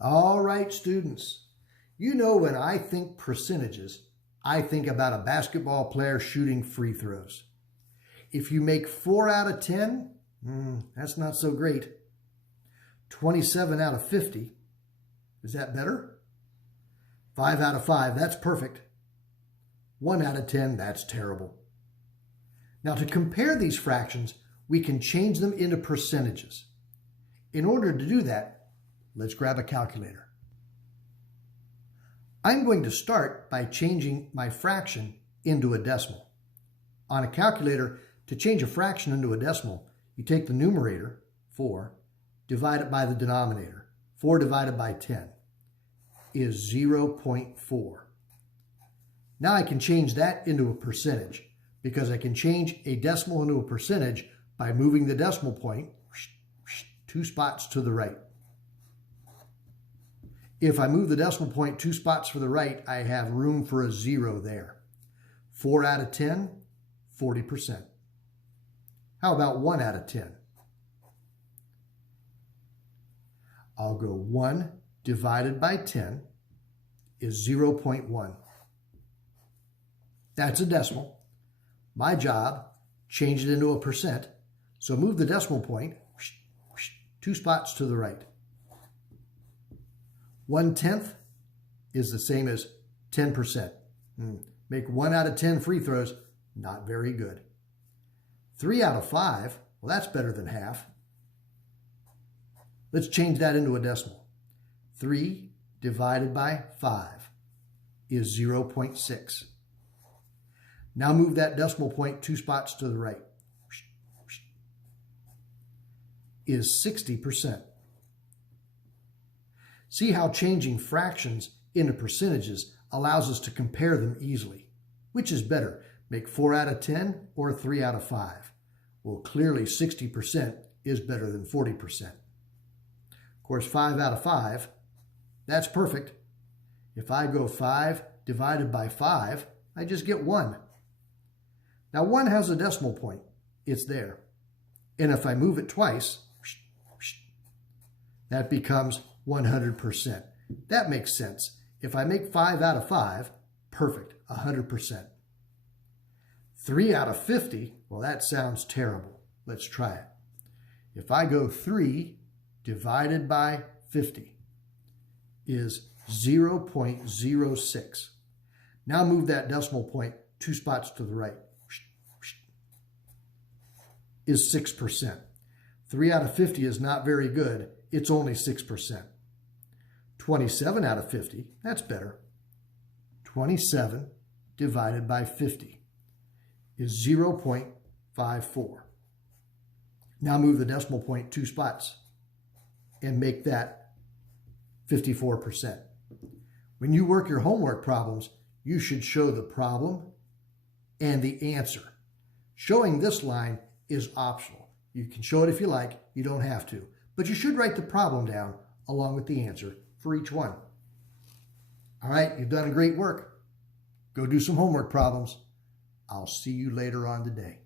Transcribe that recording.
All right, students. You know, when I think percentages, I think about a basketball player shooting free throws. If you make 4 out of 10, that's not so great. 27 out of 50, is that better? 5 out of 5, that's perfect. 1 out of 10, that's terrible. Now, to compare these fractions, we can change them into percentages. In order to do that, let's grab a calculator. I'm going to start by changing my fraction into a decimal. On a calculator, to change a fraction into a decimal, you take the numerator, 4, divide it by the denominator. 4 divided by 10 is 0.4. Now I can change that into a percentage because I can change a decimal into a percentage by moving the decimal point 2 spots to the right. If I move the decimal point 2 spots to the right, I have room for a 0 there. 4 out of 10, 40%. How about 1 out of 10? I'll go 1 divided by 10 is 0.1. That's a decimal. My job, change it into a percent. So move the decimal point 2 spots to the right. 1/10 is the same as 10%. Make 1 out of 10 free throws, not very good. 3 out of 5, well, that's better than half. Let's change that into a decimal. 3 divided by 5 is 0.6. Now move that decimal point 2 spots to the right. Is 60%. See how changing fractions into percentages allows us to compare them easily. Which is better, make 4 out of 10 or 3 out of 5? Well, clearly 60% is better than 40%. Of course, 5 out of 5, that's perfect. If I go 5 divided by 5, I just get 1. Now 1 has a decimal point. It's there. And if I move it twice, that becomes 100%. That makes sense. If I make 5 out of 5, perfect, 100%. 3 out of 50, well, that sounds terrible. Let's try it. If I go 3 divided by 50 is 0.06. Now move that decimal point 2 spots to the right. Is 6%. 3 out of 50 is not very good. It's only 6%. 27 out of 50, that's better. 27 divided by 50 is 0.54. Now move the decimal point 2 spots and make that 54%. When you work your homework problems, you should show the problem and the answer. Showing this line is optional. You can show it if you like, you don't have to. But you should write the problem down along with the answer for each one. All right, you've done a great work. Go do some homework problems. I'll see you later on today.